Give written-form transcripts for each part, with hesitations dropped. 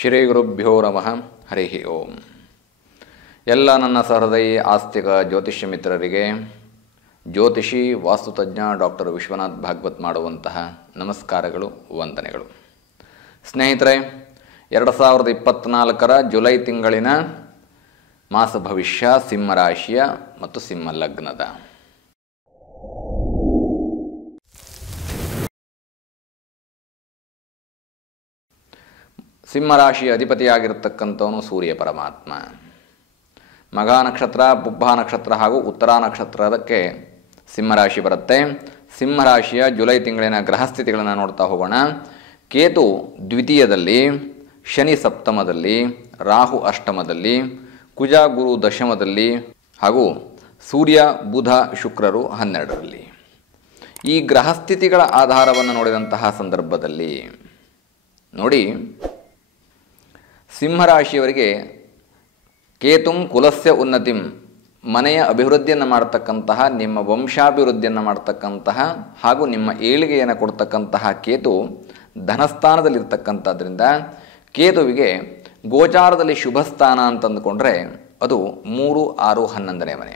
ಶ್ರೀ ಗುರುಭ್ಯೋ ನಮಃ. ಹರಿ ಓಂ. ಎಲ್ಲ ನನ್ನ ಸಹೃದಯಿ ಆಸ್ತಿಕ ಜ್ಯೋತಿಷ್ಯ ಮಿತ್ರರಿಗೆ ಜ್ಯೋತಿಷಿ ವಾಸ್ತುತಜ್ಞ ಡಾಕ್ಟರ್ ವಿಶ್ವನಾಥ್ ಭಾಗವತ್ ಮಾಡುವಂತಹ ನಮಸ್ಕಾರಗಳು, ವಂದನೆಗಳು. ಸ್ನೇಹಿತರೆ, 2024 ಜುಲೈ ತಿಂಗಳಿನ ಮಾಸ ಭವಿಷ್ಯ ಸಿಂಹರಾಶಿಯ ಮತ್ತು ಸಿಂಹ ಲಗ್ನದ. ಸಿಂಹರಾಶಿಯ ಅಧಿಪತಿಯಾಗಿರತಕ್ಕಂಥವನು ಸೂರ್ಯ ಪರಮಾತ್ಮ. ಮಘ ನಕ್ಷತ್ರ, ಪುಬ್ಬ ನಕ್ಷತ್ರ ಹಾಗೂ ಉತ್ತರ ನಕ್ಷತ್ರದಕ್ಕೆ ಸಿಂಹರಾಶಿ ಬರುತ್ತೆ. ಸಿಂಹರಾಶಿಯ ಜುಲೈ ತಿಂಗಳಿನ ಗ್ರಹಸ್ಥಿತಿಗಳನ್ನು ನೋಡ್ತಾ ಹೋಗೋಣ. ಕೇತು ದ್ವಿತೀಯದಲ್ಲಿ, ಶನಿ ಸಪ್ತಮದಲ್ಲಿ, ರಾಹು ಅಷ್ಟಮದಲ್ಲಿ, ಕುಜ ಗುರು ದಶಮದಲ್ಲಿ ಹಾಗೂ ಸೂರ್ಯ ಬುಧ ಶುಕ್ರರು 12ರಲ್ಲಿ. ಈ ಗ್ರಹಸ್ಥಿತಿಗಳ ಆಧಾರವನ್ನು ನೋಡಿದಂತಹ ಸಂದರ್ಭದಲ್ಲಿ ನೋಡಿ, ಸಿಂಹರಾಶಿಯವರಿಗೆ ಕೇತುಂ ಕುಲಸ್ಯ ಉನ್ನತಿಂ, ಮನೆಯ ಅಭಿವೃದ್ಧಿಯನ್ನು ಮಾಡ್ತಕ್ಕಂತಹ, ನಿಮ್ಮ ವಂಶಾಭಿವೃದ್ಧಿಯನ್ನು ಮಾಡ್ತಕ್ಕಂತಹ ಹಾಗೂ ನಿಮ್ಮ ಏಳಿಗೆಯನ್ನು ಕೊಡ್ತಕ್ಕಂತಹ ಕೇತು ಧನಸ್ಥಾನದಲ್ಲಿರ್ತಕ್ಕಂಥದ್ರಿಂದ ಕೇತುವಿಗೆ ಗೋಚಾರದಲ್ಲಿ ಶುಭ ಸ್ಥಾನ ಅಂತಂದುಕೊಂಡ್ರೆ ಅದು 3, 6, 11ನೇ ಮನೆ.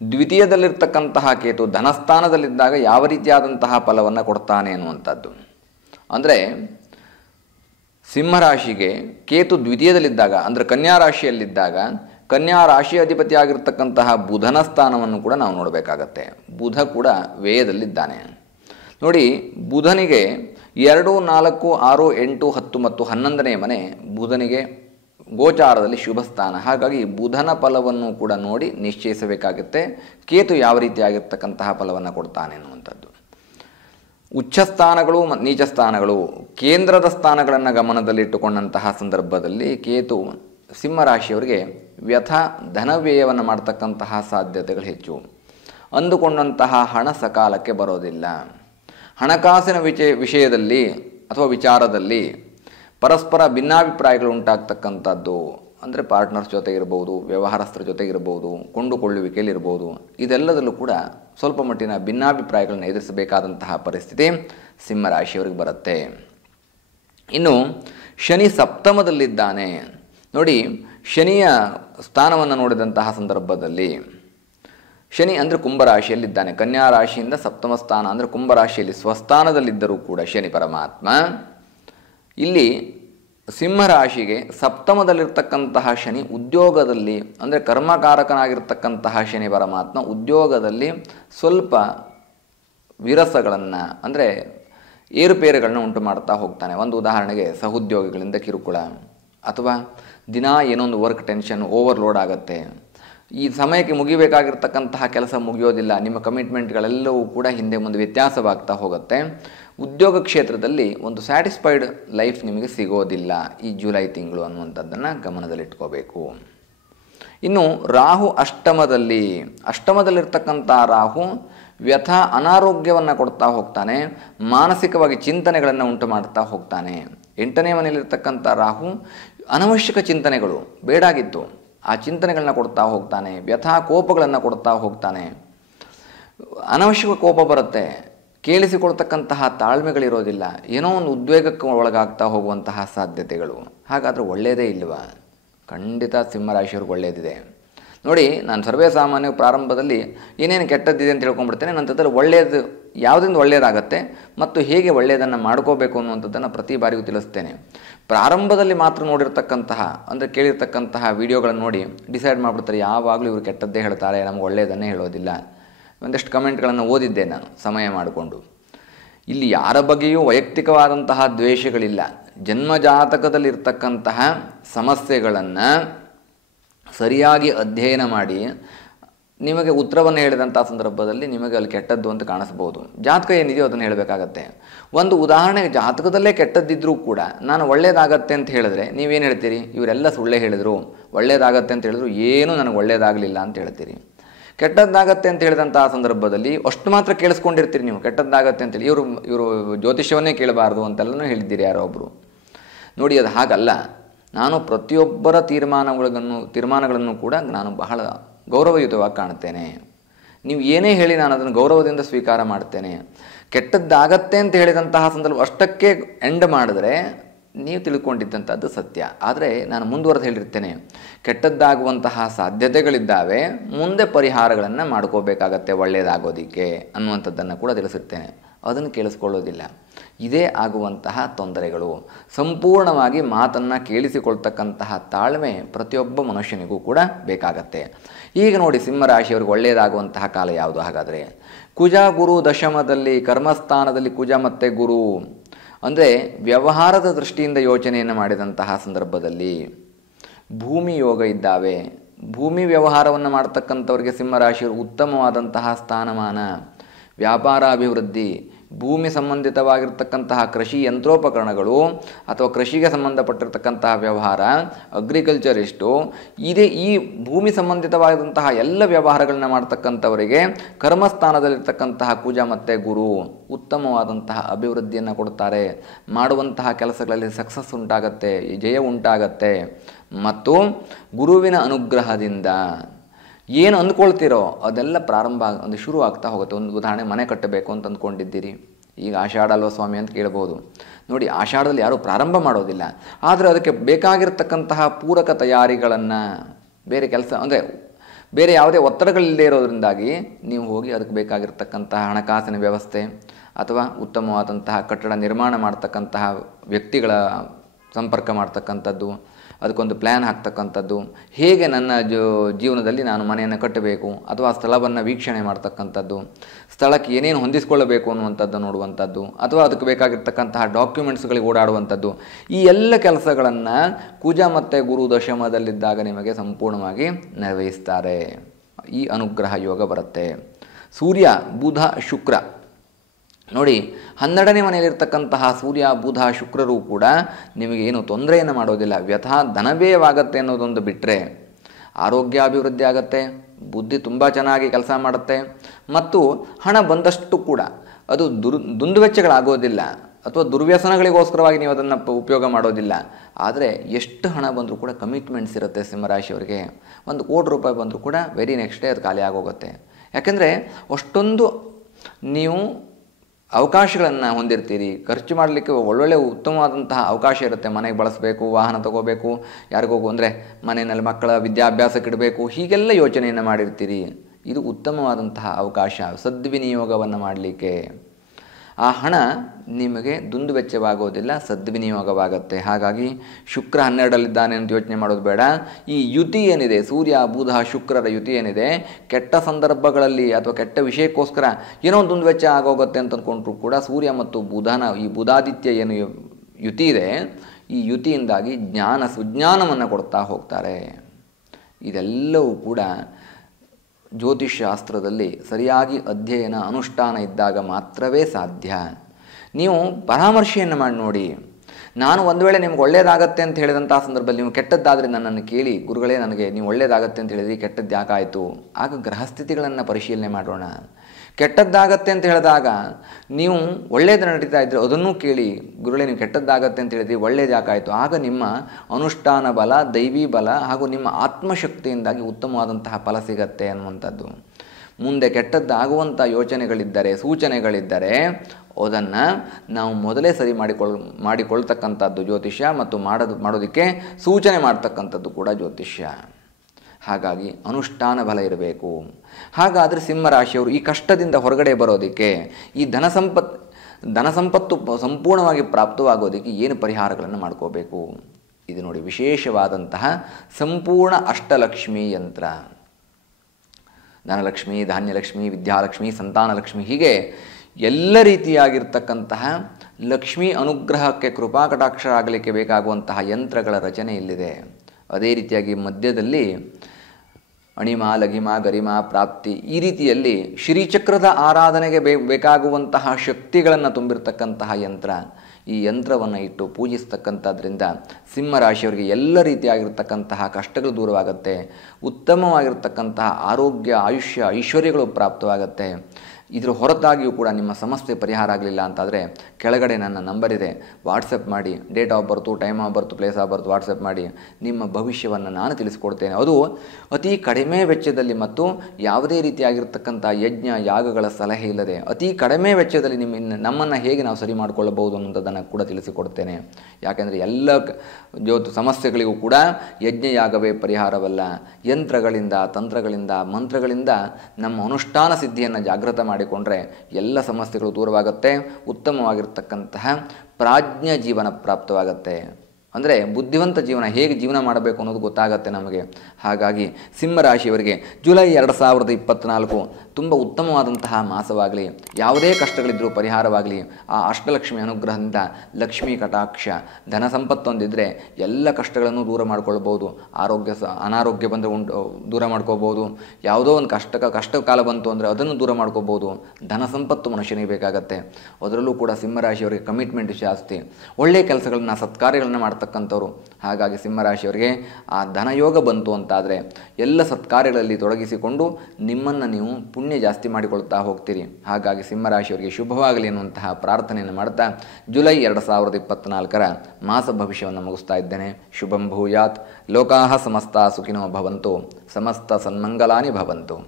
ದ್ವಿತೀಯದಲ್ಲಿರ್ತಕ್ಕಂತಹ ಕೇತು ಧನಸ್ಥಾನದಲ್ಲಿದ್ದಾಗ ಯಾವ ರೀತಿಯಾದಂತಹ ಫಲವನ್ನು ಕೊಡ್ತಾನೆ ಅನ್ನುವಂಥದ್ದು. ಅಂದರೆ ಸಿಂಹರಾಶಿಗೆ ಕೇತು ದ್ವಿತೀಯದಲ್ಲಿದ್ದಾಗ, ಅಂದರೆ ಕನ್ಯಾ ರಾಶಿಯಲ್ಲಿದ್ದಾಗ, ಕನ್ಯಾ ರಾಶಿ ಅಧಿಪತಿಯಾಗಿರ್ತಕ್ಕಂತಹ ಬುಧನ ಸ್ಥಾನವನ್ನು ಕೂಡ ನಾವು ನೋಡಬೇಕಾಗತ್ತೆ. ಬುಧ ಕೂಡ ವ್ಯಯದಲ್ಲಿದ್ದಾನೆ. ನೋಡಿ, ಬುಧನಿಗೆ 2, 4, 6, 8, 10 ಮತ್ತು 11ನೇ ಮನೆ ಬುಧನಿಗೆ ಗೋಚಾರದಲ್ಲಿ ಶುಭ ಸ್ಥಾನ. ಹಾಗಾಗಿ ಬುಧನ ಫಲವನ್ನು ಕೂಡ ನೋಡಿ ನಿಶ್ಚಯಿಸಬೇಕಾಗುತ್ತೆ ಕೇತು ಯಾವ ರೀತಿಯಾಗಿರ್ತಕ್ಕಂತಹ ಫಲವನ್ನು ಕೊಡ್ತಾನೆ ಅನ್ನುವಂಥದ್ದು. ಉಚ್ಚ ಸ್ಥಾನಗಳು ಮತ್ತು ನೀಚ ಸ್ಥಾನಗಳು, ಕೇಂದ್ರದ ಸ್ಥಾನಗಳನ್ನು ಗಮನದಲ್ಲಿಟ್ಟುಕೊಂಡಂತಹ ಸಂದರ್ಭದಲ್ಲಿ ಕೇತು ಸಿಂಹರಾಶಿಯವರಿಗೆ ಧನವ್ಯಯವನ್ನು ಮಾಡ್ತಕ್ಕಂತಹ ಸಾಧ್ಯತೆಗಳು ಹೆಚ್ಚು. ಅಂದುಕೊಂಡಂತಹ ಹಣ ಸಕಾಲಕ್ಕೆ ಬರೋದಿಲ್ಲ. ಹಣಕಾಸಿನ ವಿಷಯದಲ್ಲಿ ಅಥವಾ ವಿಚಾರದಲ್ಲಿ ಪರಸ್ಪರ ಭಿನ್ನಾಭಿಪ್ರಾಯಗಳು ಉಂಟಾಗ್ತಕ್ಕಂಥದ್ದು. ಅಂದರೆ ಪಾರ್ಟ್ನರ್ಸ್ ಜೊತೆಗಿರ್ಬೋದು, ವ್ಯವಹಾರಸ್ಥರ ಜೊತೆಗಿರ್ಬೋದು, ಕೊಂಡುಕೊಳ್ಳುವಿಕೆಯಲ್ಲಿರ್ಬೋದು, ಇದೆಲ್ಲದಲ್ಲೂ ಕೂಡ ಸ್ವಲ್ಪ ಮಟ್ಟಿನ ಭಿನ್ನಾಭಿಪ್ರಾಯಗಳನ್ನು ಎದುರಿಸಬೇಕಾದಂತಹ ಪರಿಸ್ಥಿತಿ ಸಿಂಹರಾಶಿಯವರಿಗೆ ಬರುತ್ತೆ. ಇನ್ನು ಶನಿ ಸಪ್ತಮದಲ್ಲಿದ್ದಾನೆ. ನೋಡಿ, ಶನಿಯ ಸ್ಥಾನವನ್ನು ನೋಡಿದಂತಹ ಸಂದರ್ಭದಲ್ಲಿ ಶನಿ ಅಂದರೆ ಕುಂಭರಾಶಿಯಲ್ಲಿದ್ದಾನೆ. ಕನ್ಯಾ ರಾಶಿಯಿಂದ ಸಪ್ತಮ ಸ್ಥಾನ ಅಂದರೆ ಕುಂಭರಾಶಿಯಲ್ಲಿ ಸ್ವಸ್ಥಾನದಲ್ಲಿದ್ದರೂ ಕೂಡ ಶನಿ ಪರಮಾತ್ಮ ಇಲ್ಲಿ ಸಿಂಹರಾಶಿಗೆ ಸಪ್ತಮದಲ್ಲಿರ್ತಕ್ಕಂತಹ ಶನಿ ಉದ್ಯೋಗದಲ್ಲಿ, ಅಂದರೆ ಕರ್ಮಕಾರಕನಾಗಿರ್ತಕ್ಕಂತಹ ಶನಿ ಪರಮಾತ್ಮ ಉದ್ಯೋಗದಲ್ಲಿ ಸ್ವಲ್ಪ ವಿರಸಗಳನ್ನು, ಅಂದರೆ ಏರುಪೇರುಗಳನ್ನ ಉಂಟು ಮಾಡ್ತಾ ಹೋಗ್ತಾನೆ. ಒಂದು ಉದಾಹರಣೆಗೆ, ಸಹೋದ್ಯೋಗಿಗಳಿಂದ ಕಿರುಕುಳ, ಅಥವಾ ದಿನ ಏನೊಂದು ವರ್ಕ್ ಟೆನ್ಷನ್, ಓವರ್ಲೋಡ್ ಆಗುತ್ತೆ. ಈ ಸಮಯಕ್ಕೆ ಮುಗಿಬೇಕಾಗಿರ್ತಕ್ಕಂತಹ ಕೆಲಸ ಮುಗಿಯೋದಿಲ್ಲ. ನಿಮ್ಮ ಕಮಿಟ್ಮೆಂಟ್ಗಳೆಲ್ಲವೂ ಕೂಡ ಹಿಂದೆ ಮುಂದೆ ವ್ಯತ್ಯಾಸವಾಗ್ತಾ ಹೋಗುತ್ತೆ. ಉದ್ಯೋಗ ಕ್ಷೇತ್ರದಲ್ಲಿ ಒಂದು ಸ್ಯಾಟಿಸ್ಫೈಡ್ ಲೈಫ್ ನಿಮಗೆ ಸಿಗೋದಿಲ್ಲ ಈ ಜುಲೈ ತಿಂಗಳು ಅನ್ನುವಂಥದ್ದನ್ನು ಗಮನದಲ್ಲಿಟ್ಕೋಬೇಕು. ಇನ್ನು ರಾಹು ಅಷ್ಟಮದಲ್ಲಿರ್ತಕ್ಕಂಥ ರಾಹು ಅನಾರೋಗ್ಯವನ್ನು ಕೊಡ್ತಾ ಹೋಗ್ತಾನೆ. ಮಾನಸಿಕವಾಗಿ ಚಿಂತನೆಗಳನ್ನು ಉಂಟು ಮಾಡ್ತಾ ಹೋಗ್ತಾನೆ. 8ನೇ ಮನೆಯಲ್ಲಿರ್ತಕ್ಕಂಥ ರಾಹು ಅನವಶ್ಯಕ ಚಿಂತನೆಗಳು, ಬೇಡಾಗಿತ್ತು ಆ ಚಿಂತನೆಗಳನ್ನ ಕೊಡ್ತಾ ಹೋಗ್ತಾನೆ. ಕೋಪಗಳನ್ನು ಕೊಡ್ತಾ ಹೋಗ್ತಾನೆ. ಅನವಶ್ಯಕ ಕೋಪ ಬರುತ್ತೆ. ಕೇಳಿಸಿಕೊಳ್ತಕ್ಕಂತಹ ತಾಳ್ಮೆಗಳಿರೋದಿಲ್ಲ. ಏನೋ ಒಂದು ಉದ್ವೇಗಕ್ಕೆ ಒಳಗಾಗ್ತಾ ಹೋಗುವಂತಹ ಸಾಧ್ಯತೆಗಳು. ಹಾಗಾದರೆ ಒಳ್ಳೆಯದೇ ಇಲ್ವಾ? ಖಂಡಿತ ಸಿಂಹರಾಶಿಯವ್ರಿಗೆ ಒಳ್ಳೆಯದಿದೆ. ನೋಡಿ, ನಾನು ಸರ್ವೇ ಸಾಮಾನ್ಯ ಪ್ರಾರಂಭದಲ್ಲಿ ಏನೇನು ಕೆಟ್ಟದ್ದಿದೆ ಅಂತ ಹೇಳ್ಕೊಂಡ್ಬಿಡ್ತೇನೆ. ನಂತರದಲ್ಲಿ ಒಳ್ಳೆಯದು ಯಾವುದರಿಂದ ಒಳ್ಳೆಯದಾಗತ್ತೆ ಮತ್ತು ಹೇಗೆ ಒಳ್ಳೆಯದನ್ನು ಮಾಡ್ಕೋಬೇಕು ಅನ್ನುವಂಥದ್ದನ್ನು ಪ್ರತಿ ಬಾರಿಯೂ ತಿಳಿಸ್ತೇನೆ. ಪ್ರಾರಂಭದಲ್ಲಿ ಮಾತ್ರ ನೋಡಿರ್ತಕ್ಕಂತಹ, ಅಂದರೆ ಕೇಳಿರ್ತಕ್ಕಂತಹ ವಿಡಿಯೋಗಳನ್ನು ನೋಡಿ ಡಿಸೈಡ್ ಮಾಡಿಬಿಡ್ತಾರೆ, ಯಾವಾಗಲೂ ಇವರು ಕೆಟ್ಟದ್ದೇ ಹೇಳ್ತಾರೆ, ನಮ್ಗೆ ಒಳ್ಳೆಯದನ್ನೇ ಹೇಳೋದಿಲ್ಲ. ಒಂದಷ್ಟು ಕಮೆಂಟ್ಗಳನ್ನು ಓದಿದ್ದೆ ನಾನು ಸಮಯ ಮಾಡಿಕೊಂಡು. ಇಲ್ಲಿ ಯಾರ ಬಗ್ಗೆಯೂ ವೈಯಕ್ತಿಕವಾದಂತಹ ದ್ವೇಷಗಳಿಲ್ಲ. ಜನ್ಮಜಾತಕದಲ್ಲಿರ್ತಕ್ಕಂತಹ ಸಮಸ್ಯೆಗಳನ್ನು ಸರಿಯಾಗಿ ಅಧ್ಯಯನ ಮಾಡಿ ನಿಮಗೆ ಉತ್ತರವನ್ನು ಹೇಳಿದಂಥ ಸಂದರ್ಭದಲ್ಲಿ ನಿಮಗೆ ಅಲ್ಲಿ ಕೆಟ್ಟದ್ದು ಅಂತ ಕಾಣಿಸ್ಬೋದು. ಜಾತಕ ಏನಿದೆಯೋ ಅದನ್ನು ಹೇಳಬೇಕಾಗತ್ತೆ. ಒಂದು ಉದಾಹರಣೆಗೆ, ಜಾತಕದಲ್ಲೇ ಕೆಟ್ಟದ್ದಿದ್ರೂ ಕೂಡ ನಾನು ಒಳ್ಳೆಯದಾಗತ್ತೆ ಅಂತ ಹೇಳಿದ್ರೆ ನೀವೇನು ಹೇಳ್ತೀರಿ? ಇವರೆಲ್ಲ ಸುಳ್ಳೆ ಹೇಳಿದರು, ಒಳ್ಳೆಯದಾಗತ್ತೆ ಅಂತ ಹೇಳಿದ್ರು, ಏನೂ ನನಗೆ ಒಳ್ಳೆಯದಾಗಲಿಲ್ಲ ಅಂತ ಹೇಳ್ತೀರಿ. ಕೆಟ್ಟದ್ದಾಗತ್ತೆ ಅಂತ ಹೇಳಿದಂತಹ ಸಂದರ್ಭದಲ್ಲಿ ಅಷ್ಟು ಮಾತ್ರ ಕೇಳಿಸ್ಕೊಂಡಿರ್ತೀರಿ ನೀವು, ಕೆಟ್ಟದ್ದಾಗತ್ತೆ ಅಂತೇಳಿ. ಇವರು ಜ್ಯೋತಿಷ್ಯವನ್ನೇ ಕೇಳಬಾರ್ದು ಅಂತೆಲ್ಲನೂ ಹೇಳಿದ್ದೀರಿ ಯಾರೋ ಒಬ್ಬರು. ನೋಡಿ, ಅದು ಹಾಗಲ್ಲ. ನಾನು ಪ್ರತಿಯೊಬ್ಬರ ತೀರ್ಮಾನಗಳನ್ನು ಕೂಡ ನಾನು ಬಹಳ ಗೌರವಯುತವಾಗಿ ಕಾಣುತ್ತೇನೆ. ನೀವು ಏನೇ ಹೇಳಿ ನಾನು ಅದನ್ನು ಗೌರವದಿಂದ ಸ್ವೀಕಾರ ಮಾಡ್ತೇನೆ. ಕೆಟ್ಟದ್ದಾಗತ್ತೆ ಅಂತ ಹೇಳಿದಂತಹ ಸಂದರ್ಭ ಅಷ್ಟಕ್ಕೆ ಎಂಡ್ ಮಾಡಿದ್ರೆ ನೀವು ತಿಳ್ಕೊಂಡಿದ್ದಂಥದ್ದು ಸತ್ಯ. ಆದರೆ ನಾನು ಮುಂದುವರೆದು ಹೇಳಿರ್ತೇನೆ, ಕೆಟ್ಟದ್ದಾಗುವಂತಹ ಸಾಧ್ಯತೆಗಳಿದ್ದಾವೆ, ಮುಂದೆ ಪರಿಹಾರಗಳನ್ನು ಮಾಡ್ಕೋಬೇಕಾಗತ್ತೆ ಒಳ್ಳೆಯದಾಗೋದಕ್ಕೆ ಅನ್ನುವಂಥದ್ದನ್ನು ಕೂಡ ತಿಳಿಸಿರ್ತೇನೆ. ಅದನ್ನು ಕೇಳಿಸ್ಕೊಳ್ಳೋದಿಲ್ಲ. ಇದೇ ಆಗುವಂತಹ ತೊಂದರೆಗಳು. ಸಂಪೂರ್ಣವಾಗಿ ಮಾತನ್ನು ಕೇಳಿಸಿಕೊಳ್ತಕ್ಕಂತಹ ತಾಳ್ಮೆ ಪ್ರತಿಯೊಬ್ಬ ಮನುಷ್ಯನಿಗೂ ಕೂಡ ಬೇಕಾಗತ್ತೆ. ಈಗ ನೋಡಿ, ಸಿಂಹರಾಶಿಯವರಿಗೆ ಒಳ್ಳೆಯದಾಗುವಂತಹ ಕಾಲ ಯಾವುದು ಹಾಗಾದರೆ? ಕುಜ ಗುರು ದಶಮದಲ್ಲಿ, ಕರ್ಮಸ್ಥಾನದಲ್ಲಿ ಕುಜ ಮತ್ತು ಗುರು, ಅಂದರೆ ವ್ಯವಹಾರದ ದೃಷ್ಟಿಯಿಂದ ಯೋಚನೆಯನ್ನು ಮಾಡಿದಂತಹ ಸಂದರ್ಭದಲ್ಲಿ ಭೂಮಿ ಯೋಗ ಇದ್ದಾವೆ. ಭೂಮಿ ವ್ಯವಹಾರವನ್ನು ಮಾಡ್ತಕ್ಕಂಥವ್ರಿಗೆ ಸಿಂಹರಾಶಿಯವರು ಉತ್ತಮವಾದಂತಹ ಸ್ಥಾನಮಾನ, ವ್ಯಾಪಾರ ಅಭಿವೃದ್ಧಿ, ಭೂಮಿ ಸಂಬಂಧಿತವಾಗಿರ್ತಕ್ಕಂತಹ ಕೃಷಿ ಯಂತ್ರೋಪಕರಣಗಳು ಅಥವಾ ಕೃಷಿಗೆ ಸಂಬಂಧಪಟ್ಟಿರ್ತಕ್ಕಂತಹ ವ್ಯವಹಾರ, ಅಗ್ರಿಕಲ್ಚರಿಸ್ಟು, ಇದೇ ಈ ಭೂಮಿ ಸಂಬಂಧಿತವಾದಂತಹ ಎಲ್ಲ ವ್ಯವಹಾರಗಳನ್ನ ಮಾಡ್ತಕ್ಕಂಥವರಿಗೆ ಕರ್ಮಸ್ಥಾನದಲ್ಲಿರ್ತಕ್ಕಂತಹ ಕುಜ ಮತ್ತು ಗುರು ಉತ್ತಮವಾದಂತಹ ಅಭಿವೃದ್ಧಿಯನ್ನು ಕೊಡ್ತಾರೆ. ಮಾಡುವಂತಹ ಕೆಲಸಗಳಲ್ಲಿ ಸಕ್ಸಸ್ ಉಂಟಾಗತ್ತೆ, ಜಯ ಉಂಟಾಗತ್ತೆ. ಮತ್ತು ಗುರುವಿನ ಅನುಗ್ರಹದಿಂದ ಏನು ಅಂದ್ಕೊಳ್ತೀರೋ ಅದೆಲ್ಲ ಪ್ರಾರಂಭ ಶುರು ಆಗ್ತಾ ಹೋಗುತ್ತೆ. ಒಂದು ಉದಾಹರಣೆ, ಮನೆ ಕಟ್ಟಬೇಕು ಅಂತ ಅಂದ್ಕೊಂಡಿದ್ದೀರಿ, ಈಗ ಆಷಾಢ ಅಲ್ವ ಸ್ವಾಮಿ ಅಂತ ಕೇಳ್ಬೋದು. ನೋಡಿ, ಆಷಾಢದಲ್ಲಿ ಯಾರೂ ಪ್ರಾರಂಭ ಮಾಡೋದಿಲ್ಲ, ಆದರೆ ಅದಕ್ಕೆ ಬೇಕಾಗಿರ್ತಕ್ಕಂತಹ ಪೂರಕ ತಯಾರಿಗಳನ್ನು, ಬೇರೆ ಕೆಲಸ ಅಂದರೆ ಬೇರೆ ಯಾವುದೇ ಒತ್ತಡಗಳಿಲ್ಲದೆ ಇರೋದ್ರಿಂದಾಗಿ ನೀವು ಹೋಗಿ ಅದಕ್ಕೆ ಬೇಕಾಗಿರ್ತಕ್ಕಂತಹ ಹಣಕಾಸಿನ ವ್ಯವಸ್ಥೆ ಅಥವಾ ಉತ್ತಮವಾದಂತಹ ಕಟ್ಟಡ ನಿರ್ಮಾಣ ಮಾಡ್ತಕ್ಕಂತಹ ವ್ಯಕ್ತಿಗಳ ಸಂಪರ್ಕ ಮಾಡ್ತಕ್ಕಂಥದ್ದು, ಅದಕ್ಕೊಂದು ಪ್ಲ್ಯಾನ್ ಹಾಕ್ತಕ್ಕಂಥದ್ದು, ಹೇಗೆ ನನ್ನ ಜೀವನದಲ್ಲಿ ನಾನು ಮನೆಯನ್ನು ಕಟ್ಟಬೇಕು ಅಥವಾ ಸ್ಥಳವನ್ನು ವೀಕ್ಷಣೆ ಮಾಡ್ತಕ್ಕಂಥದ್ದು, ಸ್ಥಳಕ್ಕೆ ಏನೇನು ಹೊಂದಿಸ್ಕೊಳ್ಳಬೇಕು ಅನ್ನುವಂಥದ್ದು ನೋಡುವಂಥದ್ದು, ಅಥವಾ ಅದಕ್ಕೆ ಬೇಕಾಗಿರ್ತಕ್ಕಂತಹ ಡಾಕ್ಯುಮೆಂಟ್ಸ್ಗಳಿಗೆ ಓಡಾಡುವಂಥದ್ದು, ಈ ಎಲ್ಲ ಕೆಲಸಗಳನ್ನು ಕುಜ ಮತ್ತು ಗುರು ದಶಮದಲ್ಲಿದ್ದಾಗ ನಿಮಗೆ ಸಂಪೂರ್ಣವಾಗಿ ನಿರ್ವಹಿಸ್ತಾರೆ. ಈ ಅನುಗ್ರಹ ಯೋಗ ಬರುತ್ತೆ. ಸೂರ್ಯ ಬುಧ ಶುಕ್ರ ನೋಡಿ, 12ನೇ ಮನೆಯಲ್ಲಿರ್ತಕ್ಕಂತಹ ಸೂರ್ಯ ಬುಧ ಶುಕ್ರರು ಕೂಡ ನಿಮಗೇನು ತೊಂದರೆಯನ್ನು ಮಾಡೋದಿಲ್ಲ. ವ್ಯಥಾ ಧನವ್ಯಯವಾಗತ್ತೆ ಅನ್ನೋದೊಂದು ಬಿಟ್ಟರೆ ಆರೋಗ್ಯಾಭಿವೃದ್ಧಿ ಆಗತ್ತೆ, ಬುದ್ಧಿ ತುಂಬ ಚೆನ್ನಾಗಿ ಕೆಲಸ ಮಾಡುತ್ತೆ, ಮತ್ತು ಹಣ ಬಂದಷ್ಟು ಕೂಡ ಅದು ದುಂದುವೆಚ್ಚಗಳಾಗೋದಿಲ್ಲ ಅಥವಾ ದುರ್ವ್ಯಸನಗಳಿಗೋಸ್ಕರವಾಗಿ ನೀವು ಅದನ್ನು ಉಪಯೋಗ ಮಾಡೋದಿಲ್ಲ. ಆದರೆ ಎಷ್ಟು ಹಣ ಬಂದರೂ ಕೂಡ ಕಮಿಟ್ಮೆಂಟ್ಸ್ ಇರುತ್ತೆ ಸಿಂಹರಾಶಿಯವರಿಗೆ. 1 ಕೋಟಿ ರೂಪಾಯಿ ಬಂದರೂ ಕೂಡ ವೆರಿ ನೆಕ್ಸ್ಟ್ ಡೇ ಅದು ಖಾಲಿ ಆಗೋಗುತ್ತೆ. ಯಾಕೆಂದರೆ ಅಷ್ಟೊಂದು ನೀವು ಅವಕಾಶಗಳನ್ನು ಹೊಂದಿರ್ತೀರಿ. ಖರ್ಚು ಮಾಡಲಿಕ್ಕೆ ಒಳ್ಳೊಳ್ಳೆ ಉತ್ತಮವಾದಂತಹ ಅವಕಾಶ ಇರುತ್ತೆ. ಮನೆಗೆ ಬಳಸಬೇಕು, ವಾಹನ ತಗೋಬೇಕು, ಯಾರಿಗೋಗು ಅಂದರೆ ಮನೆಯಲ್ಲಿ ಮಕ್ಕಳ ವಿದ್ಯಾಭ್ಯಾಸಕ್ಕೆ ಇಡಬೇಕು, ಹೀಗೆಲ್ಲ ಯೋಚನೆಯನ್ನು ಮಾಡಿರ್ತೀರಿ. ಇದು ಉತ್ತಮವಾದಂತಹ ಅವಕಾಶ, ಸದ್ವಿನಿಯೋಗವನ್ನು ಮಾಡಲಿಕ್ಕೆ. ಆ ಹಣ ನಿಮಗೆ ದುಂದುವೆಚ್ಚವಾಗೋದಿಲ್ಲ, ಸದ್ವಿನಿಯೋಗವಾಗುತ್ತೆ. ಹಾಗಾಗಿ ಶುಕ್ರ 12ರಲ್ಲಿದ್ದಾನೆ ಅಂತ ಯೋಚನೆ ಮಾಡೋದು ಬೇಡ. ಈ ಯುತಿ ಏನಿದೆ, ಸೂರ್ಯ ಬುಧ ಶುಕ್ರರ ಯುತಿ ಏನಿದೆ, ಕೆಟ್ಟ ಸಂದರ್ಭಗಳಲ್ಲಿ ಅಥವಾ ಕೆಟ್ಟ ವಿಷಯಕ್ಕೋಸ್ಕರ ಏನೋ ಒಂದು ದುಂದುವೆಚ್ಚ ಆಗೋಗುತ್ತೆ ಅಂತ ಅಂದ್ಕೊಂಡ್ರು ಕೂಡ ಸೂರ್ಯ ಮತ್ತು ಬುಧನ ಈ ಬುಧಾದಿತ್ಯ ಏನು ಯುತಿ ಇದೆ, ಈ ಯುತಿಯಿಂದಾಗಿ ಸುಜ್ಞಾನವನ್ನು ಕೊಡ್ತಾ ಹೋಗ್ತಾರೆ. ಇದೆಲ್ಲವೂ ಕೂಡ ಜ್ಯೋತಿಷ್ಶಾಸ್ತ್ರದಲ್ಲಿ ಸರಿಯಾಗಿ ಅಧ್ಯಯನ ಅನುಷ್ಠಾನ ಇದ್ದಾಗ ಮಾತ್ರವೇ ಸಾಧ್ಯ. ನೀವು ಪರಾಮರ್ಶೆಯನ್ನು ಮಾಡಿ ನೋಡಿ. ನಾನು ಒಂದು ವೇಳೆ ನಿಮ್ಗೆ ಒಳ್ಳೆಯದಾಗತ್ತೆ ಅಂತ ಹೇಳಿದಂಥ ಸಂದರ್ಭದಲ್ಲಿ ನೀವು ಕೆಟ್ಟದ್ದಾದರೆ ನನ್ನನ್ನು ಕೇಳಿ, ಗುರುಗಳೇ ನನಗೆ ನೀವು ಒಳ್ಳೆಯದಾಗತ್ತೆ ಅಂತ ಹೇಳಿದ್ರಿ, ಕೆಟ್ಟದ್ದು ಯಾಕಾಯಿತು? ಆಗ ಗ್ರಹಸ್ಥಿತಿಗಳನ್ನು ಪರಿಶೀಲನೆ ಮಾಡೋಣ. ಕೆಟ್ಟದ್ದಾಗತ್ತೆ ಅಂತ ಹೇಳಿದಾಗ ನೀವು ಒಳ್ಳೆಯದು ನಡೀತಾ ಇದ್ದರೆ ಅದನ್ನೂ ಕೇಳಿ, ಗುರುಗಳೇ ನೀವು ಕೆಟ್ಟದ್ದಾಗತ್ತೆ ಅಂತ ಹೇಳಿದ್ರಿ, ಒಳ್ಳೆಯದು ಯಾಕಾಯಿತು? ಆಗ ನಿಮ್ಮ ಅನುಷ್ಠಾನ ಬಲ, ದೈವಿ ಬಲ ಹಾಗೂ ನಿಮ್ಮ ಆತ್ಮಶಕ್ತಿಯಿಂದಾಗಿ ಉತ್ತಮವಾದಂತಹ ಫಲ ಸಿಗತ್ತೆ ಅನ್ನುವಂಥದ್ದು. ಮುಂದೆ ಕೆಟ್ಟದ್ದಾಗುವಂಥ ಯೋಚನೆಗಳಿದ್ದರೆ, ಸೂಚನೆಗಳಿದ್ದರೆ ಅದನ್ನು ನಾವು ಮೊದಲೇ ಸರಿ ಮಾಡಿಕೊಳ್ತಕ್ಕಂಥದ್ದು ಜ್ಯೋತಿಷ್ಯ, ಮತ್ತು ಮಾಡೋದಕ್ಕೆ ಸೂಚನೆ ಮಾಡ್ತಕ್ಕಂಥದ್ದು ಕೂಡ ಜ್ಯೋತಿಷ್ಯ. ಹಾಗಾಗಿ ಅನುಷ್ಠಾನ ಬಲ ಇರಬೇಕು. ಹಾಗಾದರೆ ಸಿಂಹರಾಶಿಯವರು ಈ ಕಷ್ಟದಿಂದ ಹೊರಗಡೆ ಬರೋದಕ್ಕೆ, ಈ ಧನ ಸಂಪತ್ತು ಸಂಪೂರ್ಣವಾಗಿ ಪ್ರಾಪ್ತವಾಗೋದಕ್ಕೆ ಏನು ಪರಿಹಾರಗಳನ್ನು ಮಾಡ್ಕೋಬೇಕು? ಇದು ನೋಡಿ, ವಿಶೇಷವಾದಂತಹ ಸಂಪೂರ್ಣ ಅಷ್ಟಲಕ್ಷ್ಮಿ ಯಂತ್ರ. ಧನಲಕ್ಷ್ಮಿ, ಧಾನ್ಯಲಕ್ಷ್ಮಿ, ವಿದ್ಯಾಲಕ್ಷ್ಮಿ, ಸಂತಾನಲಕ್ಷ್ಮಿ, ಹೀಗೆ ಎಲ್ಲ ರೀತಿಯಾಗಿರ್ತಕ್ಕಂತಹ ಲಕ್ಷ್ಮೀ ಅನುಗ್ರಹಕ್ಕೆ ಕೃಪಾಕಟಾಕ್ಷ ಆಗಲಿಕ್ಕೆ ಬೇಕಾಗುವಂತಹ ಯಂತ್ರಗಳ ರಚನೆ ಇಲ್ಲಿದೆ. ಅದೇ ರೀತಿಯಾಗಿ ಮಧ್ಯದಲ್ಲಿ ಅಣಿಮ, ಲಘಿಮ, ಗರಿಮ, ಪ್ರಾಪ್ತಿ, ಈ ರೀತಿಯಲ್ಲಿ ಶ್ರೀಚಕ್ರದ ಆರಾಧನೆಗೆ ಬೇಕಾಗುವಂತಹ ಶಕ್ತಿಗಳನ್ನು ತುಂಬಿರ್ತಕ್ಕಂತಹ ಯಂತ್ರ. ಈ ಯಂತ್ರವನ್ನು ಇಟ್ಟು ಪೂಜಿಸ್ತಕ್ಕಂಥದ್ರಿಂದ ಸಿಂಹರಾಶಿಯವರಿಗೆ ಎಲ್ಲ ರೀತಿಯಾಗಿರ್ತಕ್ಕಂತಹ ಕಷ್ಟಗಳು ದೂರವಾಗುತ್ತೆ, ಉತ್ತಮವಾಗಿರ್ತಕ್ಕಂತಹ ಆರೋಗ್ಯ, ಆಯುಷ್ಯ, ಐಶ್ವರ್ಯಗಳು ಪ್ರಾಪ್ತವಾಗುತ್ತೆ. ಇದರ ಹೊರತಾಗಿಯೂ ಕೂಡ ನಿಮ್ಮ ಸಮಸ್ಯೆ ಪರಿಹಾರ ಆಗಲಿಲ್ಲ ಅಂತಾದರೆ ಕೆಳಗಡೆ ನನ್ನ ನಂಬರ್ ಇದೆ, ವಾಟ್ಸಪ್ ಮಾಡಿ. Date of birth, time of birth, place of birth WhatsApp ಮಾಡಿ. ನಿಮ್ಮ ಭವಿಷ್ಯವನ್ನು ನಾನು ತಿಳಿಸ್ಕೊಡ್ತೇನೆ. ಅದು ಅತಿ ಕಡಿಮೆ ವೆಚ್ಚದಲ್ಲಿ ಮತ್ತು ಯಾವುದೇ ರೀತಿಯಾಗಿರ್ತಕ್ಕಂಥ ಯಜ್ಞ ಯಾಗಗಳ ಸಲಹೆ ಇಲ್ಲದೆ ಅತಿ ಕಡಿಮೆ ವೆಚ್ಚದಲ್ಲಿ ನಮ್ಮನ್ನು ಹೇಗೆ ನಾವು ಸರಿ ಮಾಡಿಕೊಳ್ಳಬಹುದು ಅನ್ನೋದನ್ನು ಕೂಡ ತಿಳಿಸಿಕೊಡ್ತೇನೆ. ಯಾಕೆಂದರೆ ಎಲ್ಲ ಸಮಸ್ಯೆಗಳಿಗೂ ಕೂಡ ಯಜ್ಞಯಾಗವೇ ಪರಿಹಾರವಲ್ಲ. ಯಂತ್ರಗಳಿಂದ, ತಂತ್ರಗಳಿಂದ, ಮಂತ್ರಗಳಿಂದ ನಮ್ಮ ಅನುಷ್ಠಾನ ಸಿದ್ಧಿಯನ್ನು ಜಾಗೃತ ಮಾಡಿಕೊಂಡ್ರೆ ಎಲ್ಲ ಸಮಸ್ಯೆಗಳು ದೂರವಾಗುತ್ತೆ. ಉತ್ತಮವಾಗಿರ್ತಕ್ಕಂತಹ ಪ್ರಾಜ್ಞ ಜೀವನ ಪ್ರಾಪ್ತವಾಗುತ್ತೆ. ಅಂದರೆ ಬುದ್ಧಿವಂತ ಜೀವನ ಹೇಗೆ ಜೀವನ ಮಾಡಬೇಕು ಅನ್ನೋದು ಗೊತ್ತಾಗತ್ತೆ ನಮಗೆ. ಹಾಗಾಗಿ ಸಿಂಹರಾಶಿಯವರಿಗೆ ಜುಲೈ 2024 ತುಂಬ ಉತ್ತಮವಾದಂತಹ ಮಾಸವಾಗಲಿ. ಯಾವುದೇ ಕಷ್ಟಗಳಿದ್ದರೂ ಪರಿಹಾರವಾಗಲಿ. ಆ ಅಷ್ಟಲಕ್ಷ್ಮಿ ಅನುಗ್ರಹದಿಂದ ಲಕ್ಷ್ಮೀ ಕಟಾಕ್ಷ, ಧನ ಸಂಪತ್ತೊಂದಿದ್ದರೆ ಎಲ್ಲ ಕಷ್ಟಗಳನ್ನು ದೂರ ಮಾಡ್ಕೊಳ್ಬೋದು. ಅನಾರೋಗ್ಯ ಬಂದರೆ ದೂರ ಮಾಡ್ಕೋಬೋದು. ಯಾವುದೋ ಒಂದು ಕಷ್ಟ ಕಾಲ ಬಂತು ಅಂದರೆ ಅದನ್ನು ದೂರ ಮಾಡ್ಕೋಬೋದು. ಧನ ಸಂಪತ್ತು ಮನುಷ್ಯನಿಗೆ ಬೇಕಾಗತ್ತೆ. ಅದರಲ್ಲೂ ಕೂಡ ಸಿಂಹರಾಶಿಯವರಿಗೆ ಕಮಿಟ್ಮೆಂಟ್ ಜಾಸ್ತಿ, ಒಳ್ಳೆಯ ಕೆಲಸಗಳನ್ನ, ಸತ್ಕಾರ್ಯಗಳನ್ನು ಮಾಡ್ತಕ್ಕಂಥವ್ರು. ಹಾಗಾಗಿ ಸಿಂಹರಾಶಿಯವರಿಗೆ ಆ ಧನಯೋಗ ಬಂತು ಅಂತಾದರೆ ಎಲ್ಲ ಸತ್ಕಾರ್ಯಗಳಲ್ಲಿ ತೊಡಗಿಸಿಕೊಂಡು ನಿಮ್ಮನ್ನು ನೀವು ಪುಣ್ಯ ಜಾಸ್ತಿ ಮಾಡಿಕೊಳ್ತಾ ಹೋಗ್ತೀರಿ. ಹಾಗಾಗಿ ಸಿಂಹರಾಶಿಯವರಿಗೆ ಶುಭವಾಗಲಿ ಎನ್ನುವಂತಹ ಪ್ರಾರ್ಥನೆಯನ್ನು ಮಾಡ್ತಾ ಜುಲೈ 2024 ಮಾಸ ಭವಿಷ್ಯವನ್ನು ಮುಗಿಸ್ತಾ ಇದ್ದೇನೆ. ಶುಭಂ ಭೂಯಾತ್. ಲೋಕಾಃ ಸಮಸ್ತಾ ಸುಖಿನೋ ಭವಂತು. ಸಮಸ್ತ ಸನ್ಮಂಗಲಾನಿ ಭವಂತು.